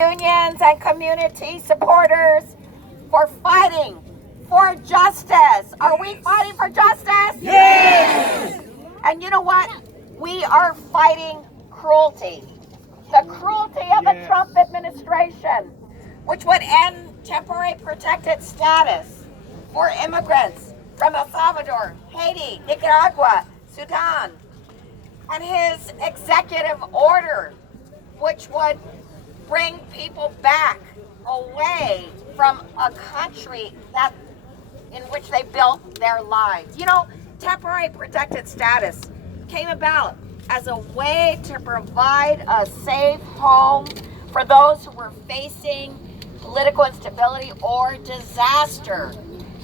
unions and community supporters for fighting for justice. Are we fighting for justice? Yes! And you know what? We are fighting cruelty. The cruelty of the Trump administration, which would end temporary protected status for immigrants from El Salvador, Haiti, Nicaragua, Sudán, and his executive order, which would bring people back away from a country that in which they built their lives. You know, temporary protected status came about as a way to provide a safe home for those who were facing political instability or disaster.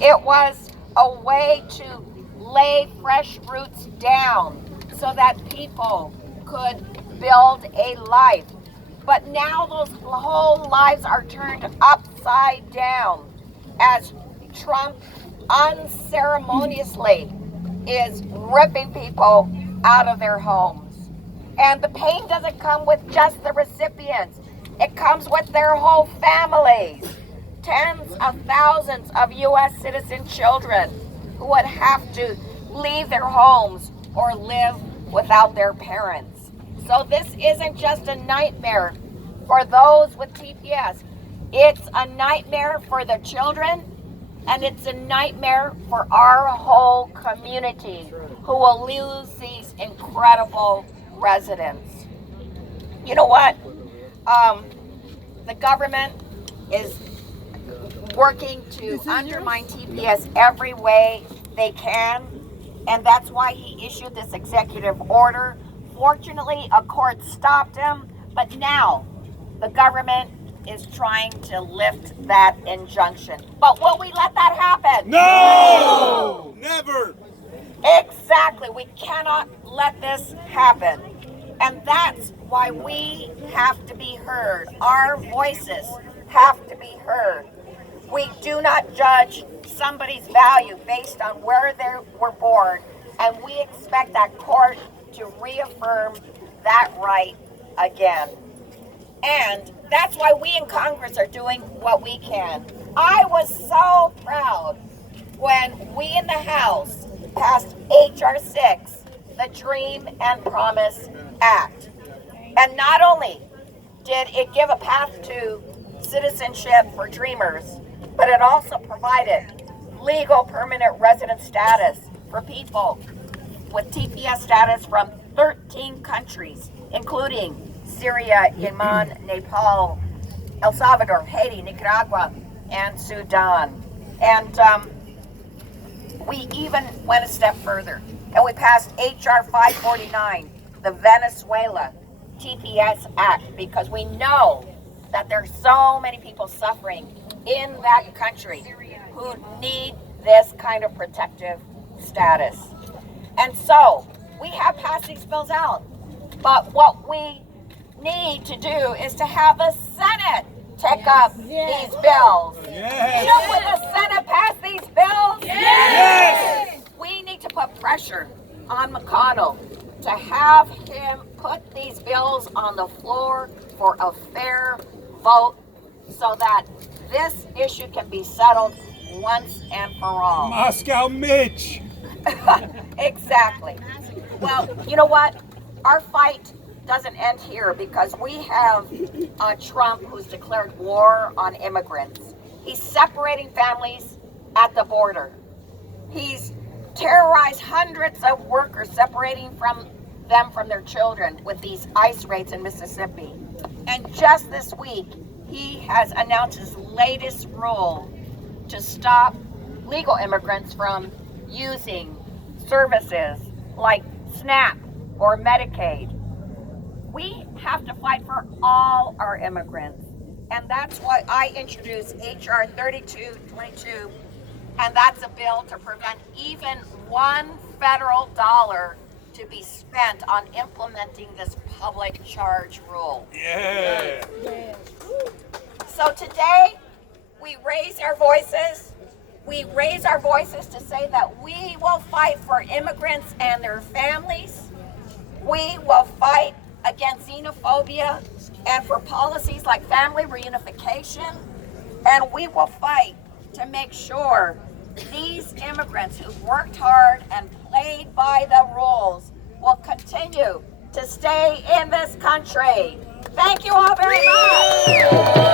It was a way to lay fresh roots down so that people could build a life. But now those whole lives are turned upside down as Trump unceremoniously is ripping people out of their homes. And the pain doesn't come with just the recipients. It comes with their whole families. Tens of thousands of U.S. citizen children who would have to leave their homes or live without their parents. So this isn't just a nightmare for those with TPS. It's a nightmare for the children, and it's a nightmare for our whole community who will lose these incredible residents. You know what? The government is working to undermine TPS every way they can, and that's why he issued this executive order. Fortunately, a court stopped him, but now the government is trying to lift that injunction. But will we let that happen? No! Never! Exactly. We cannot let this happen. And that's why we have to be heard. Our voices have to be heard. We do not judge somebody's value based on where they were born, and we expect that court to reaffirm that right again. And that's why we in Congress are doing what we can. I was so proud when we in the House passed H.R. 6, the Dream and Promise Act. And not only did it give a path to citizenship for dreamers, but it also provided legal permanent resident status for people with TPS status from 13 countries, including Syria, Yemen, Nepal, El Salvador, Haiti, Nicaragua, and Sudan. And we even went a step further, and we passed H.R. 549, the Venezuela TPS Act, because we know that there's so many people suffering in that country who need this kind of protective status. And so we have passed these bills out, but what we need to do is to have the Senate take up these bills. Yes. So will the Senate pass these bills? Yes. We need to put pressure on McConnell to have him put these bills on the floor for a fair vote so that this issue can be settled once and for all. Moscow Mitch! Exactly. Well, you know what? Our fight doesn't end here because we have Trump who's declared war on immigrants. He's separating families at the border. He's terrorized hundreds of workers, separating them from their children with these ICE raids in Mississippi. And just this week, he has announced his latest rule to stop legal immigrants from using services like SNAP or Medicaid. We have to fight for all our immigrants. And that's why I introduced H.R. 3222. And that's a bill to prevent even one federal dollar to be spent on implementing this public charge rule. Yeah. So today, we raise our voices. We raise our voices to say that we will fight for immigrants and their families. We will fight against xenophobia and for policies like family reunification, and we will fight to make sure these immigrants who've worked hard and played by the rules will continue to stay in this country. Thank you all very much.